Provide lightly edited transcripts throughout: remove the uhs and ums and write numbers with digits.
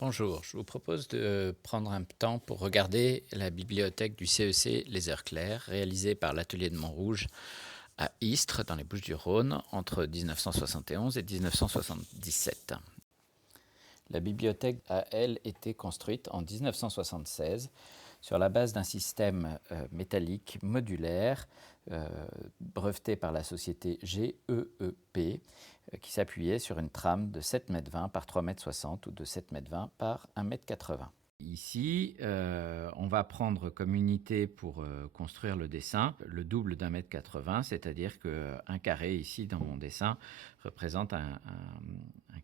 Bonjour, je vous propose de prendre un temps pour regarder la bibliothèque du CEC Les Heures Claires, réalisée par l'atelier de Montrouge à Istres, dans les Bouches-du-Rhône, entre 1971 et 1977. La bibliothèque a, elle, été construite en 1976 sur la base d'un système métallique modulaire breveté par la société GEEP qui s'appuyait sur une trame de 7,20 m par 3,60 m ou de 7,20 m par 1,80 m. Ici, on va prendre comme unité pour construire le dessin le double d'1,80 m, c'est-à-dire qu'un carré ici dans mon dessin représente un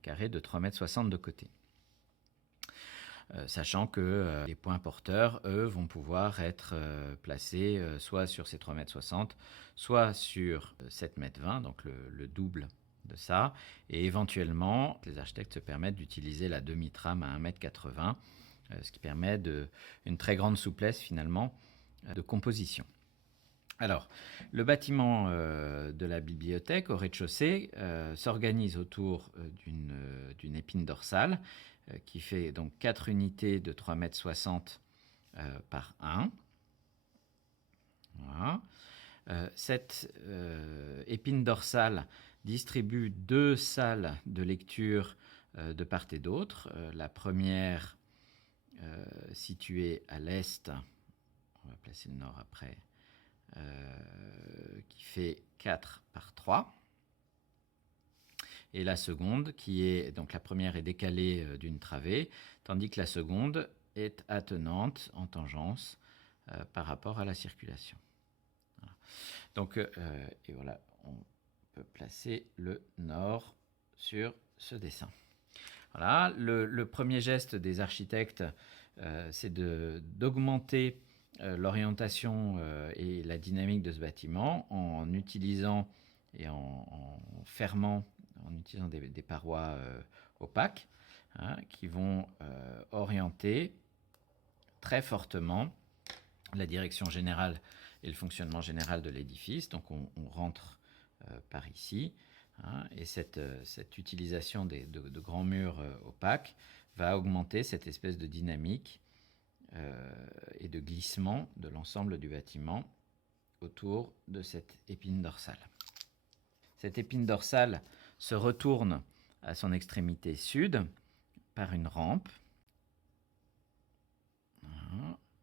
carré de 3,60 m de côté. Sachant que les points porteurs, eux, vont pouvoir être placés soit sur ces 3,60 m, soit sur 7,20 m, donc le double de ça. Et éventuellement, les architectes se permettent d'utiliser la demi-trame à 1,80 m, ce qui permet une très grande souplesse finalement de composition. Alors, le bâtiment de la bibliothèque au rez-de-chaussée s'organise autour d'une épine dorsale qui fait donc 4 unités de 3,60 m par 1. Voilà. Cette épine dorsale distribue 2 salles de lecture de part et d'autre. La première située à l'est, on va placer le nord après, qui fait 4 par 3. Et la seconde, donc la première est décalée d'une travée, tandis que la seconde est attenante en tangence par rapport à la circulation. Voilà. Donc, et voilà, on peut placer le nord sur ce dessin. Voilà, le premier geste des architectes, c'est d'augmenter l'orientation et la dynamique de ce bâtiment en utilisant et en fermant, en utilisant des parois opaques qui vont orienter très fortement la direction générale et le fonctionnement général de l'édifice. Donc on rentre par ici, et cette utilisation de grands murs opaques va augmenter cette espèce de dynamique et de glissement de l'ensemble du bâtiment autour de cette épine dorsale. Cette épine dorsale se retourne à son extrémité sud par une rampe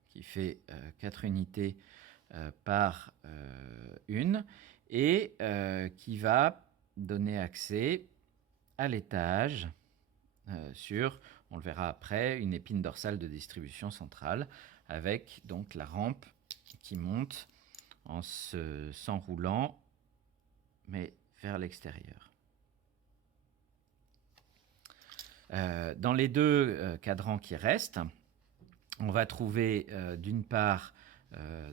qui fait 4 unités par 1 et qui va donner accès à l'étage sur, on le verra après, une épine dorsale de distribution centrale avec donc la rampe qui monte en s'enroulant mais vers l'extérieur. Dans les deux cadrans qui restent, on va trouver d'une part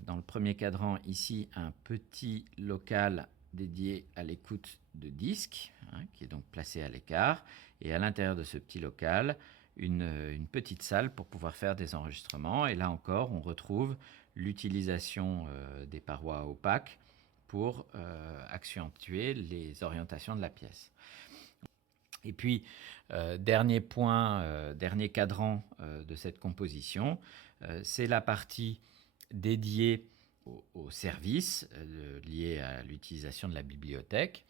dans le premier cadran ici un petit local dédié à l'écoute de disques, qui est donc placé à l'écart, et à l'intérieur de ce petit local une petite salle pour pouvoir faire des enregistrements. Et là encore, on retrouve l'utilisation des parois opaques pour accentuer les orientations de la pièce. Et puis, dernier point, dernier cadran de cette composition, c'est la partie dédiée au service lié à l'utilisation de la bibliothèque,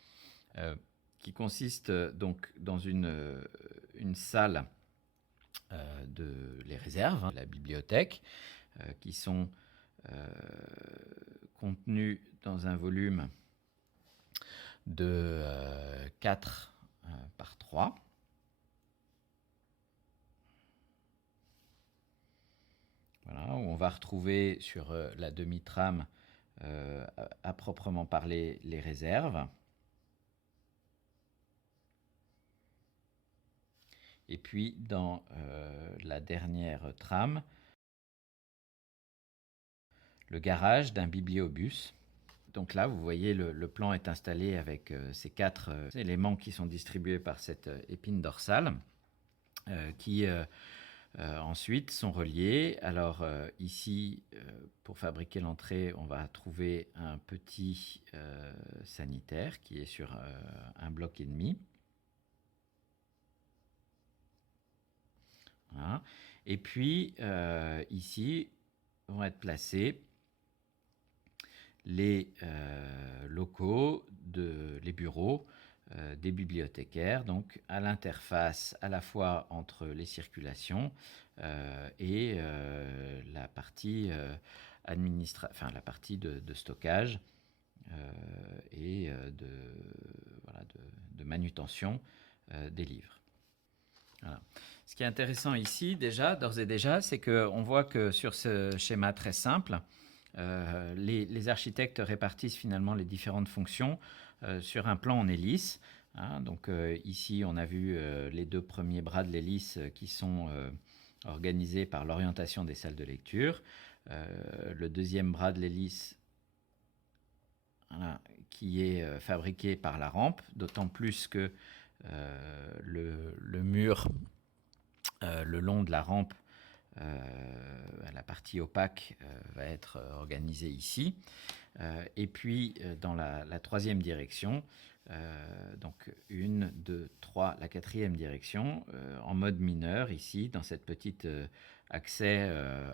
qui consiste donc dans une salle de les réserves de la bibliothèque, qui sont contenues dans un volume de 4 par 3. Voilà, où on va retrouver sur la demi-trame à proprement parler les réserves. Et puis dans la dernière trame, le garage d'un bibliobus. Donc là, vous voyez, le plan est installé avec ces 4 éléments qui sont distribués par cette épine dorsale, qui ensuite sont reliés. Alors ici, pour fabriquer l'entrée, on va trouver un petit sanitaire qui est sur un bloc et demi. Voilà. Et puis, ici, vont être placés les locaux, les bureaux des bibliothécaires, donc à l'interface à la fois entre les circulations et la partie la partie de stockage et de manutention des livres. Voilà. Ce qui est intéressant ici, d'ores et déjà, c'est qu'on voit que sur ce schéma très simple, les architectes répartissent finalement les différentes fonctions sur un plan en hélice. Hein. Donc ici, on a vu les deux premiers bras de l'hélice qui sont organisés par l'orientation des salles de lecture. Le deuxième bras de l'hélice, voilà, qui est fabriqué par la rampe, d'autant plus que le mur le long de la rampe, la partie opaque va être organisée ici. Et puis dans la troisième direction, donc 1, 2, 3, la quatrième direction, en mode mineur ici, dans cette petite accès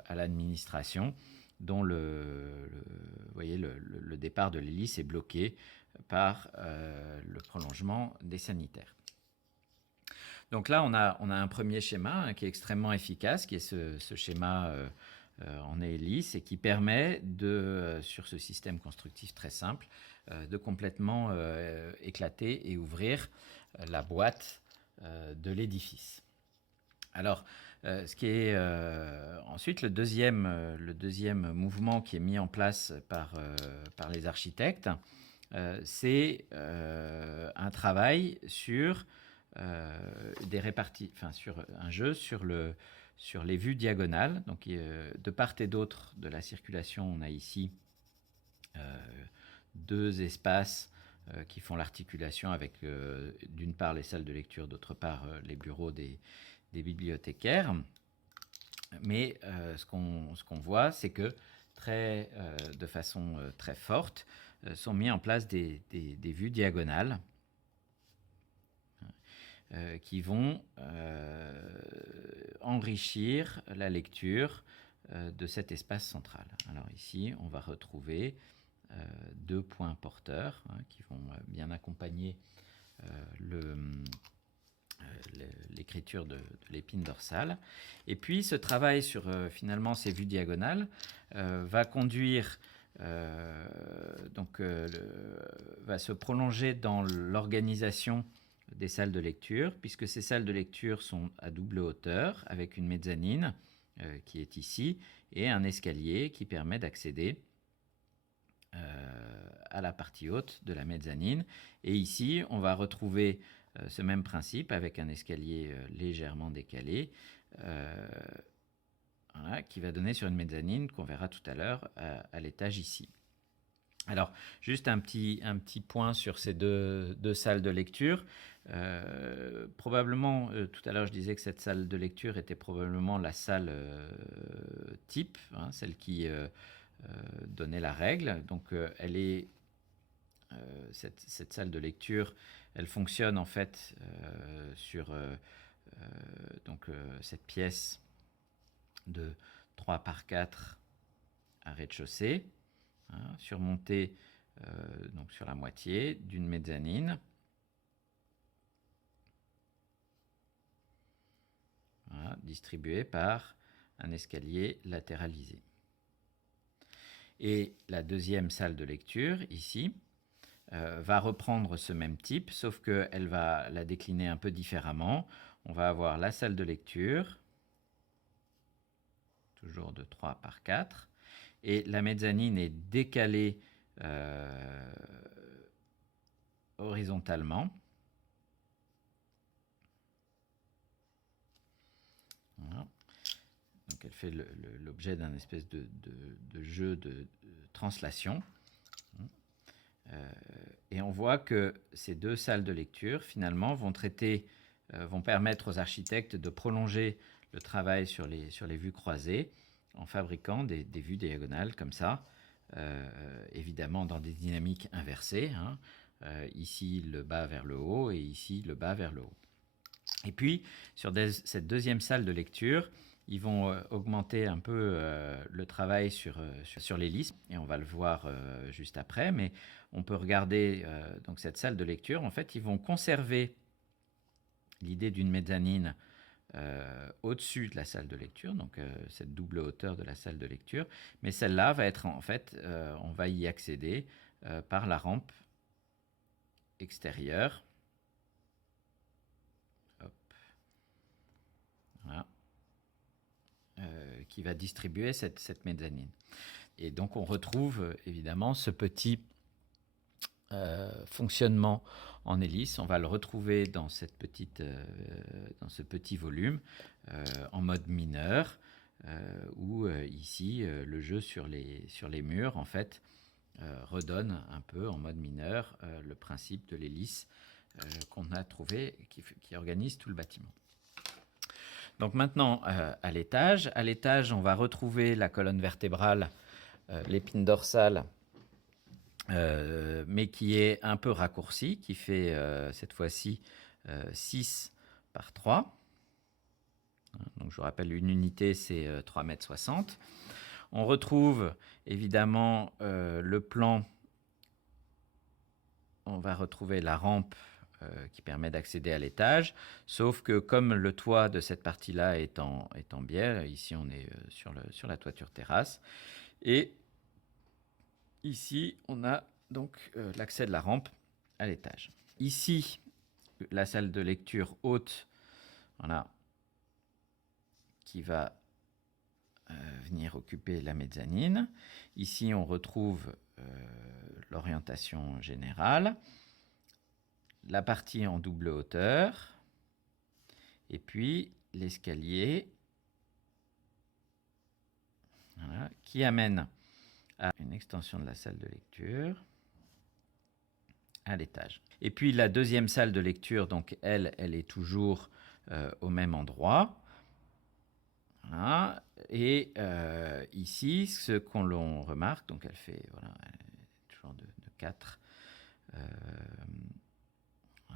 à l'administration, dont vous voyez, le départ de l'hélice est bloqué par le prolongement des sanitaires. Donc là, on a un premier schéma qui est extrêmement efficace, qui est ce schéma en hélice et qui permet sur ce système constructif très simple, de complètement éclater et ouvrir la boîte de l'édifice. Alors, ce qui est ensuite le deuxième mouvement qui est mis en place par les architectes, c'est un travail sur sur un jeu sur les vues diagonales. Donc, de part et d'autre de la circulation, on a ici deux espaces qui font l'articulation avec, d'une part, les salles de lecture, d'autre part, les bureaux des bibliothécaires. Mais ce qu'on voit, c'est que de façon très forte, sont mis en place des vues diagonales qui vont enrichir la lecture de cet espace central. Alors ici, on va retrouver deux points porteurs qui vont bien accompagner l'écriture de l'épine dorsale. Et puis, ce travail sur finalement ces vues diagonales va conduire va se prolonger dans l'organisation des salles de lecture, puisque ces salles de lecture sont à double hauteur, avec une mezzanine qui est ici, et un escalier qui permet d'accéder à la partie haute de la mezzanine. Et ici, on va retrouver ce même principe avec un escalier légèrement décalé, voilà, qui va donner sur une mezzanine qu'on verra tout à l'heure à l'étage ici. Alors, juste un petit point sur ces deux salles de lecture. Probablement, tout à l'heure, je disais que cette salle de lecture était probablement la salle type, celle qui donnait la règle. Donc, cette salle de lecture, elle fonctionne en fait sur cette pièce de 3 par 4 à rez-de-chaussée, surmontée donc sur la moitié d'une mezzanine. Voilà, distribuée par un escalier latéralisé. Et la deuxième salle de lecture, ici, va reprendre ce même type, sauf qu'elle va la décliner un peu différemment. On va avoir la salle de lecture, toujours de 3 par 4, et la mezzanine est décalée horizontalement. Voilà. Donc elle fait l'objet d'un espèce de jeu de translation. Et on voit que ces deux salles de lecture, finalement, vont permettre aux architectes de prolonger le travail sur les vues croisées en fabriquant des vues diagonales comme ça, évidemment dans des dynamiques inversées. Ici, le bas vers le haut et ici, le bas vers le haut. Et puis, sur cette deuxième salle de lecture, ils vont augmenter un peu le travail sur l'hélice, et on va le voir juste après, mais on peut regarder donc cette salle de lecture. En fait, ils vont conserver l'idée d'une mezzanine au-dessus de la salle de lecture, donc cette double hauteur de la salle de lecture, mais celle-là va être en fait, on va y accéder par la rampe extérieure. Hop. Voilà. Qui va distribuer cette mezzanine. Et donc on retrouve évidemment ce petit fonctionnement en hélice. On va le retrouver dans ce petit volume en mode mineur, où ici le jeu sur les murs en fait redonne un peu en mode mineur le principe de l'hélice qu'on a trouvé, qui organise tout le bâtiment. Donc maintenant, à l'étage, on va retrouver la colonne vertébrale, l'épine dorsale, mais qui est un peu raccourcie, qui fait cette fois-ci 6 par 3. Donc je vous rappelle, une unité, c'est 3,60 m. On retrouve évidemment le plan. On va retrouver la rampe qui permet d'accéder à l'étage, sauf que comme le toit de cette partie-là est en bielle, ici on est sur la toiture terrasse, et ici on a donc l'accès de la rampe à l'étage. Ici, la salle de lecture haute, voilà, qui va venir occuper la mezzanine. Ici on retrouve l'orientation générale, la partie en double hauteur, et puis l'escalier, voilà, qui amène à une extension de la salle de lecture à l'étage. Et puis la deuxième salle de lecture, donc elle est toujours au même endroit. Voilà. Et ici, ce qu'on l'on remarque, donc elle fait toujours de 4.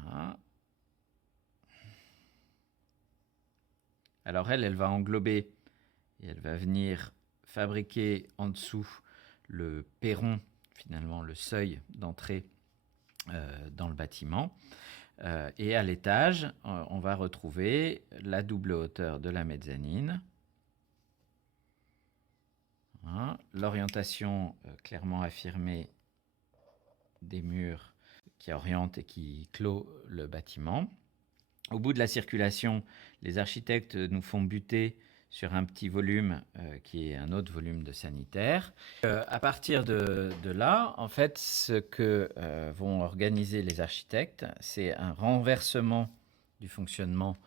Voilà. Alors elle va englober et elle va venir fabriquer en dessous le perron, finalement le seuil d'entrée dans le bâtiment. Et à l'étage, on va retrouver la double hauteur de la mezzanine. Voilà. L'orientation clairement affirmée des murs qui orientent et qui clôt le bâtiment. Au bout de la circulation, les architectes nous font buter sur un petit volume qui est un autre volume de sanitaire. À partir de là, en fait, ce que vont organiser les architectes, c'est un renversement du fonctionnement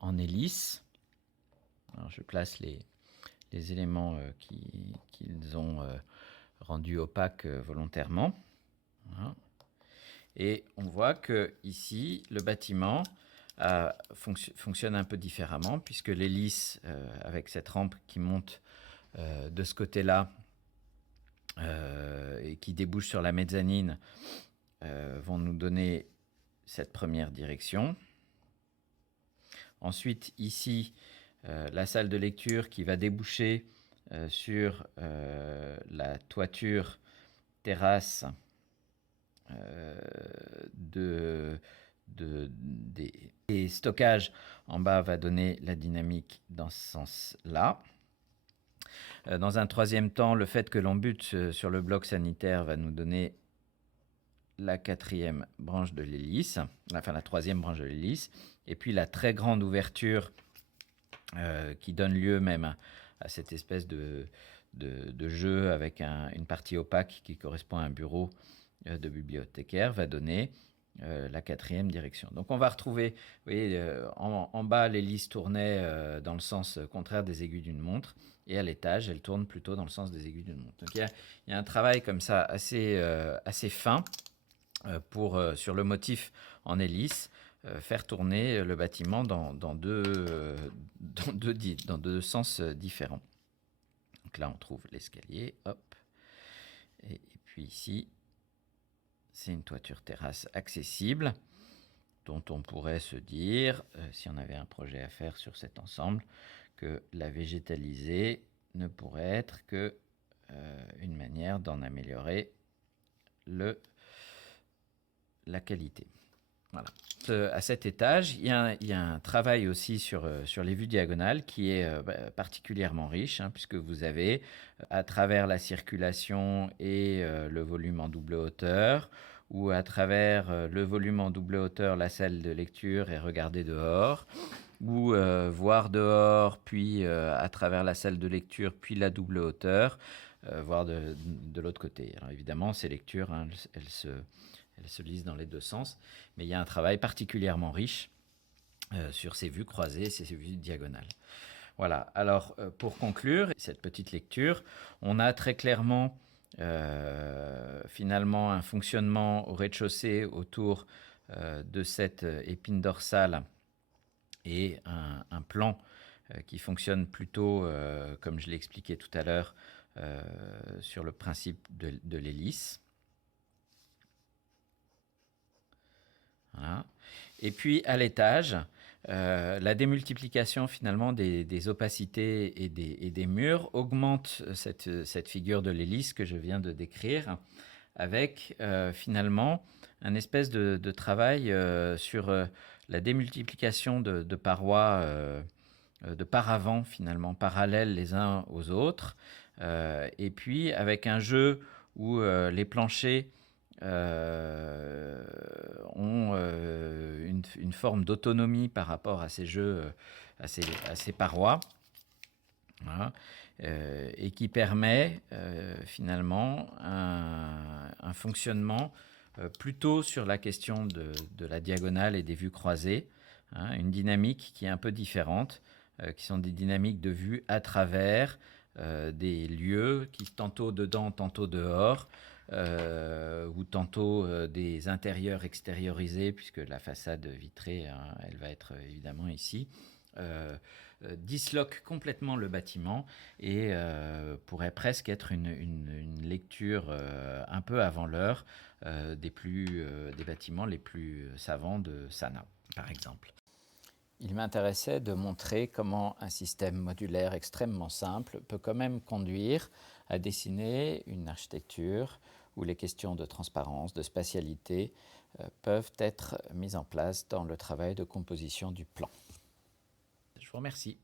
en hélice. Alors, je place les éléments qu'ils ont rendus opaques volontairement. Voilà. Et on voit que ici, le bâtiment fonctionne un peu différemment, puisque l'hélice, avec cette rampe qui monte de ce côté-là et qui débouche sur la mezzanine, vont nous donner cette première direction. Ensuite, ici, la salle de lecture qui va déboucher sur la toiture terrasse des stockages en bas va donner la dynamique dans ce sens-là. Dans un troisième temps, le fait que l'on bute sur le bloc sanitaire va nous donner la quatrième branche de l'hélice, enfin la troisième branche de l'hélice, et puis la très grande ouverture qui donne lieu même à cette espèce de jeu avec une partie opaque qui correspond à un bureau de bibliothécaire va donner la quatrième direction. Donc on va retrouver, vous voyez, en bas l'hélice tournait dans le sens contraire des aiguilles d'une montre, et à l'étage elle tourne plutôt dans le sens des aiguilles d'une montre. Donc il y a un travail comme ça assez fin pour, sur le motif en hélice, faire tourner le bâtiment dans deux sens différents. Donc là on trouve l'escalier, hop, et puis ici c'est une toiture terrasse accessible. dont on pourrait se dire, si on avait un projet à faire sur cet ensemble, que la végétaliser ne pourrait être que une manière d'en améliorer la qualité. Voilà. À cet étage, il y a un travail aussi sur les vues diagonales qui est particulièrement riche, puisque vous avez, à travers la circulation et le volume en double hauteur, ou à travers le volume en double hauteur, la salle de lecture et regarder dehors, ou voir dehors, puis à travers la salle de lecture, puis la double hauteur, voir de l'autre côté. Alors évidemment, ces lectures, elles se lisent dans les deux sens, mais il y a un travail particulièrement riche sur ces vues croisées, ces vues diagonales. Voilà, alors pour conclure cette petite lecture, on a très clairement finalement un fonctionnement au rez-de-chaussée autour de cette épine dorsale et un plan qui fonctionne plutôt, comme je l'ai expliqué tout à l'heure, sur le principe de l'hélice. Voilà. Et puis à l'étage, la démultiplication finalement des opacités et des murs augmente cette figure de l'hélice que je viens de décrire, avec finalement un espèce de travail sur la démultiplication de parois de paravents finalement parallèles les uns aux autres, et puis avec un jeu où les planchers ont une forme d'autonomie par rapport à ces jeux, à ces parois, voilà, et qui permet finalement un fonctionnement plutôt sur la question de la diagonale et des vues croisées, une dynamique qui est un peu différente, qui sont des dynamiques de vue à travers des lieux qui tantôt dedans, tantôt dehors, ou tantôt des intérieurs extériorisés, puisque la façade vitrée, elle va être évidemment ici, disloque complètement le bâtiment et pourrait presque être une lecture un peu avant l'heure des bâtiments les plus savants de Sanaa, par exemple. Il m'intéressait de montrer comment un système modulaire extrêmement simple peut quand même conduire à dessiner une architecture où les questions de transparence, de spatialité peuvent être mises en place dans le travail de composition du plan. Je vous remercie.